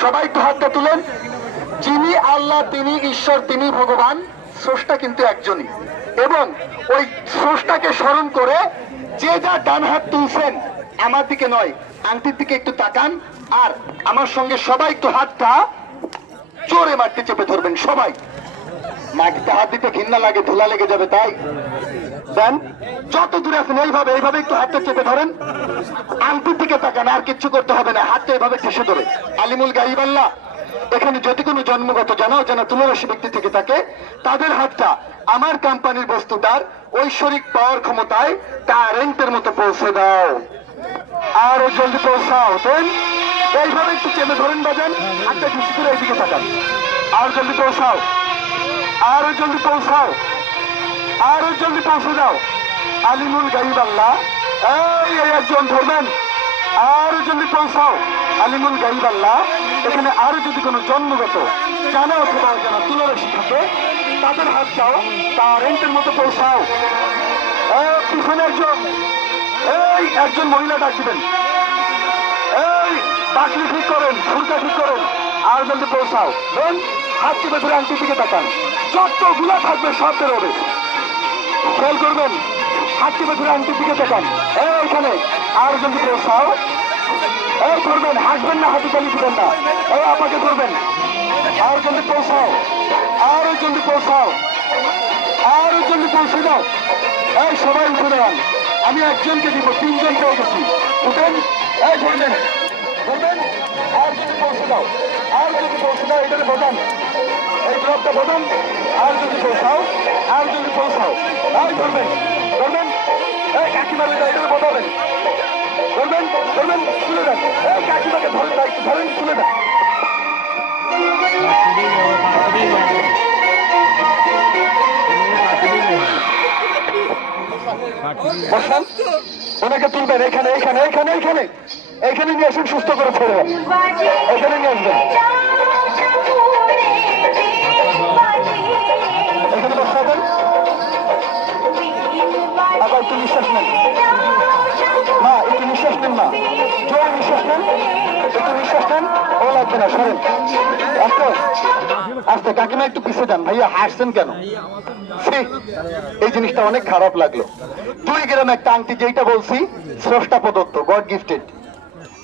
সবাই একটু হাতটা তুলেন। যিনি আল্লাহ, তিনি ঈশ্বর, তিনি ভগবান, স্রষ্টা কিন্তু একজনই। এবং ওই স্রষ্টাকে স্মরণ করে যে যা ডান হাত তুলছেন, আমার দিকে নয়, আংটির দিকে একটু তাকান। আর আমার সঙ্গে সবাই একটু হাতটা জোরে মারতে চেপে ধরবেন সবাই। মাটিতে হাত দিতে ঘৃণা লাগে, ধুলা লেগে যাবে, তাই দেন। যত দূরে আছেন এইভাবে এইভাবে একটু হাতটা চেপে ধরেন, আংটির দিকে তাকান, আর কিচ্ছু করতে হবে না, হাতটা এভাবে ঠেসে ধরে। আলিমুল গাইব আল্লাহ, এখানে যদি কোনো জন্মগত জানা অজানা তুলারাশি ব্যক্তি থেকে থাকে, তাদের হাতটা আমার কোম্পানির বস্তুটার ঐশ্বরিক পাওয়ার ক্ষমতায় কারেন্টের মতো পৌঁছে দাও। আরো জলদি পৌঁছাও। দেন এইভাবে একটু চেপে ধরেন, বাজান, হাতটা ঠেসে ধরে এইদিকে তাকান। আর জলদি পৌঁছাও, আরো জলদি পৌঁছাও, আরো জলদি পৌঁছে যাও। আলিমুল গাইব আল্লাহ, এই একজন ধরবেন, আরো জলদি পৌঁছাও। আলিমুল গাইব আল্লাহ, এখানে আরো যদি কোনো জন্মগত জানা অথবা অজানা তুলারাশি থাকে, তাদের হাতটাও কারেন্টের মতো পৌঁছাও। পিছনে একজন মহিলা ডাকবেন, এই পাকলি ঠিক করেন, ফুলকা ঠিক করেন, আর জলদি পৌঁছাও। হাত চেপে ধরে আংটির দিকে তাকান, যতগুলা থাকবে সব বেরোবে। খেয়াল করবেন, হাত চেপে ধরে আংটির দিকে তাকান, এইখানে আর জলদি পৌঁছাও। এই ধরবেন, হাসবেন না, হাতে চালিয়ে দিবেন না, এই আপনাকে ধরবেন, আর জলদি পৌঁছাও, আরো জলদি পৌঁছাও, আরো জলদি পৌঁছে দাও। এই সবাই উঠে দাঁড়ান, আমি একজনকে দিব, তিনজন পেয়ে গেছি, উঠেন, এই ধরবেন, ধরবেন, আর যদি পৌঁছে দাও, আর যদি পৌঁছে দাও, এটাকে বোঝান, এই ব্লকটা বোঝান, আর যদি পৌঁছাও, আর যদি পৌঁছাও, আর ধরবেন, ধরবেন, এই কাকিমাকে এটাকে বোঝাবেন, ধরবেন, ধরবেন, তুলে দেন, এই কাকিমাকে ধরেন, ধরেন, তুলে দেন। বসেন, ওনাকে তুলবেন, এখানে এখানে এখানে এখানে এখানে নিয়ে আসুন, সুস্থ করে ছেড়ে এখানে নিয়ে আসবেন, এখানে বসাবেন। আবার একটু নিঃশ্বাস নেন, মা একটু নিঃশ্বাস নেন, মা জোরে নিঃশ্বাস নেন, একটু নিঃশ্বাস নেন, ও লাগবে না, সরেন আস্তে আস্তে। কাকিমা একটু পিছিয়ে যান। ভাইয়া হাসছেন কেন? এই জিনিসটা অনেক খারাপ লাগলো। 2 গ্রাম একটা আংটি, যেটা বলছি স্রষ্টা প্রদত্ত, গড গিফটেড।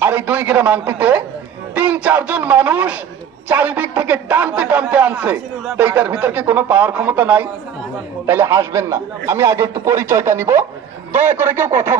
আর এই 2 গ্রাম আংটিতে 3-4 জন মানুষ চারিদিক থেকে টানতে টানতে আনছে, তো এইটার ভিতর কি কোনো পাওয়ার ক্ষমতা নাই? তাইলে হাসবেন না। আমি আগে একটু পরিচয়টা নিব, দয়া করে কেউ কথা